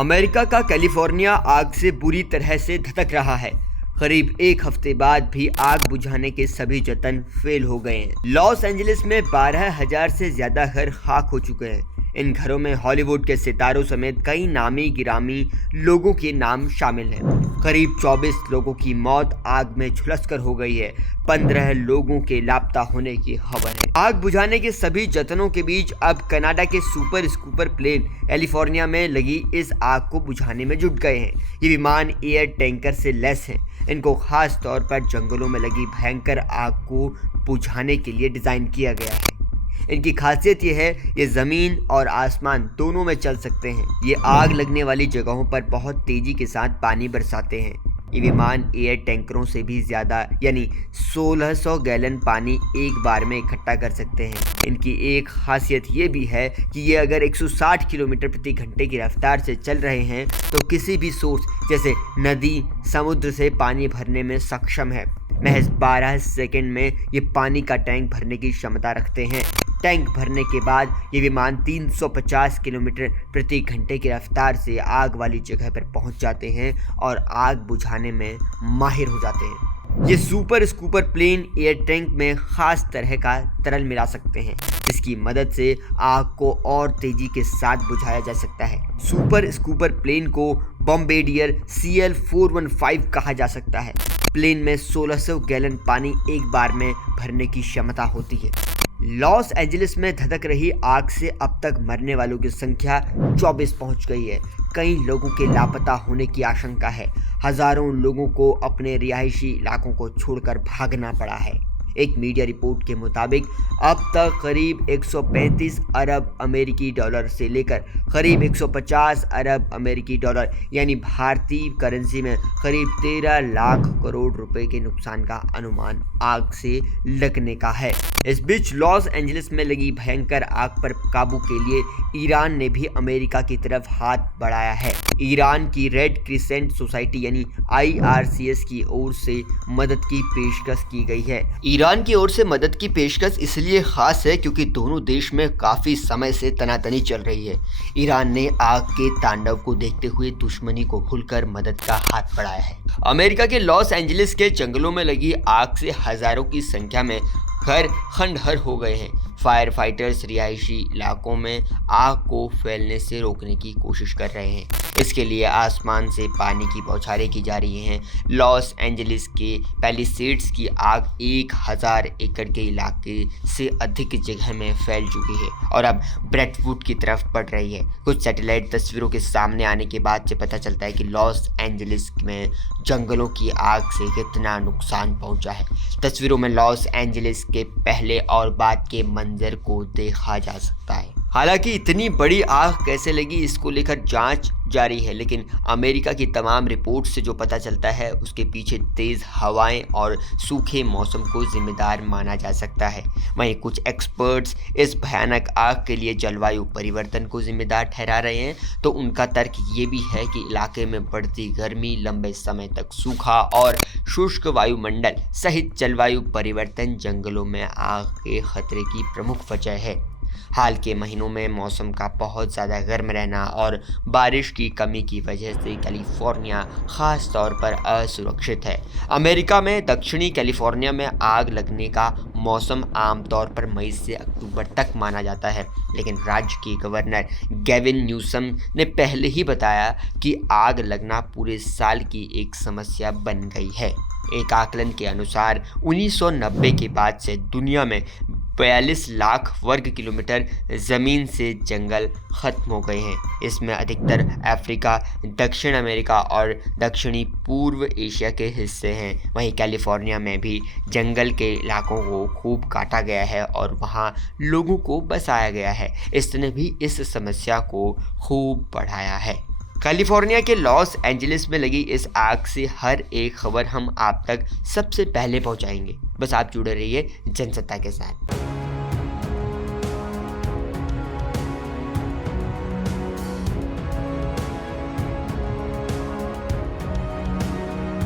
America का California आग से बुरी तरह से धधक रहा है। करीब एक हफ्ते बाद भी आग बुझाने के सभी जतन फेल हो गए हैं। लॉस एंजलिस में 12,000 से ज्यादा घर खाक हो चुके हैं। इन घरों में हॉलीवुड के सितारों समेत कई नामी गिरामी लोगों के नाम शामिल हैं। करीब 24 लोगों की मौत आग में झुलसकर हो गई है। 15 लोगों के लापता होने की खबर है। आग बुझाने के सभी जतनों के बीच अब कनाडा के सुपर स्कूपर प्लेन कैलिफोर्निया में लगी इस आग को बुझाने में जुट गए हैं। ये विमान एयर टैंकर से लैस हैं। इनको खास तौर पर जंगलों में लगी भयंकर आग को बुझाने के लिए डिजाइन किया गया है। इनकी खासियत यह है, ये ज़मीन और आसमान दोनों में चल सकते हैं। ये आग लगने वाली जगहों पर बहुत तेज़ी के साथ पानी बरसाते हैं। ये विमान एयर टैंकरों से भी ज़्यादा यानी 1600 गैलन पानी एक बार में इकट्ठा कर सकते हैं। इनकी एक खासियत ये भी है कि ये अगर 160 किलोमीटर प्रति घंटे की रफ्तार से चल रहे हैं तो किसी भी सोर्स जैसे नदी, समुद्र से पानी भरने में सक्षम है। महज 12 सेकंड में ये पानी का टैंक भरने की क्षमता रखते हैं। टैंक भरने के बाद ये विमान 350 किलोमीटर प्रति घंटे की रफ्तार से आग वाली जगह पर पहुंच जाते हैं और आग बुझाने में माहिर हो जाते हैं। ये super scooper plane air tank में खास तरह का तरल मिला सकते हैं, जिसकी मदद से आग को और तेजी के साथ बुझाया जा सकता है। सुपर स्कूपर प्लेन को बॉम्बार्डियर CL-415 कहा जा सकता है। प्लेन में 1600 गैलन पानी एक बार में भरने की क्षमता होती है। लॉस एंजलिस में धधक रही आग से अब तक मरने वालों की संख्या 24 पहुंच गई है। कई लोगों के लापता होने की आशंका है। हजारों लोगों को अपने रिहायशी इलाकों को छोड़कर भागना पड़ा है। एक मीडिया रिपोर्ट के मुताबिक अब तक करीब 135 अरब अमेरिकी डॉलर से लेकर करीब 150 अरब अमेरिकी डॉलर यानी भारतीय करेंसी में करीब 13 लाख करोड़ रुपए के नुकसान का अनुमान आग से लगने का है। इस बीच लॉस एंजलिस में लगी भयंकर आग पर काबू के लिए ईरान ने भी अमेरिका की तरफ हाथ बढ़ाया है। ईरान की रेड क्रिसेंट सोसाइटी यानी IRCS की ओर से मदद की पेशकश की गई है। ईरान की ओर से मदद की पेशकश इसलिए खास है क्योंकि दोनों देश में काफी समय से तनातनी चल रही है। ईरान ने आग के तांडव को देखते हुए दुश्मनी को भूलकर मदद का हाथ बढ़ाया है। अमेरिका के लॉस एंजलिस के जंगलों में लगी आग से हजारों की संख्या में घर खंडहर हो गए हैं। फायर फाइटर्स रिहायशी इलाकों में आग को फैलने से रोकने की कोशिश कर रहे हैं। इसके लिए आसमान से पानी की बौछारें की जा रही हैं। लॉस एंजलिस के पैलिसेड्स की आग 1000 एकड़ के इलाके से अधिक जगह में फैल चुकी है और अब ब्रेडवुड की तरफ बढ़ रही है। कुछ सैटेलाइट तस्वीरों के सामने आने के बाद से पता चलता है कि लॉस एंजलिस में जंगलों की आग से कितना नुकसान पहुंचा है। तस्वीरों में लॉस एंजलिस के पहले और बाद के मंजर को देखा जा सकता है। हालांकि इतनी बड़ी आग कैसे लगी इसको लेकर जांच जारी है, लेकिन अमेरिका की तमाम रिपोर्ट से जो पता चलता है उसके पीछे तेज हवाएं और सूखे मौसम को जिम्मेदार माना जा सकता है। वहीं कुछ एक्सपर्ट्स इस भयानक आग के लिए जलवायु परिवर्तन को जिम्मेदार ठहरा रहे हैं। तो उनका तर्क ये भी है कि इलाके में बढ़ती गर्मी, लंबे समय तक सूखा और शुष्क वायुमंडल सहित जलवायु परिवर्तन जंगलों में आग के खतरे की प्रमुख वजह है। हाल के महीनों में मौसम का बहुत ज़्यादा गर्म रहना और बारिश की कमी की वजह से कैलिफोर्निया खास तौर पर असुरक्षित है। अमेरिका में दक्षिणी कैलिफोर्निया में आग लगने का मौसम आमतौर पर मई से अक्टूबर तक माना जाता है, लेकिन राज्य के गवर्नर गेविन न्यूसम ने पहले ही बताया कि आग लगना पूरे साल की एक समस्या बन गई है। एक आकलन के अनुसार 1990 के बाद से दुनिया में 42 लाख वर्ग किलोमीटर ज़मीन से जंगल खत्म हो गए हैं। इसमें अधिकतर अफ्रीका, दक्षिण अमेरिका और दक्षिणी पूर्व एशिया के हिस्से हैं। वहीं कैलिफोर्निया में भी जंगल के इलाकों को खूब काटा गया है और वहां लोगों को बसाया गया है। इसने भी इस समस्या को खूब बढ़ाया है। कैलिफोर्निया के लॉस एंजलिस में लगी इस आग से हर एक खबर हम आप तक सबसे पहले पहुंचाएंगे। बस आप जुड़े रहिए जनसत्ता के साथ।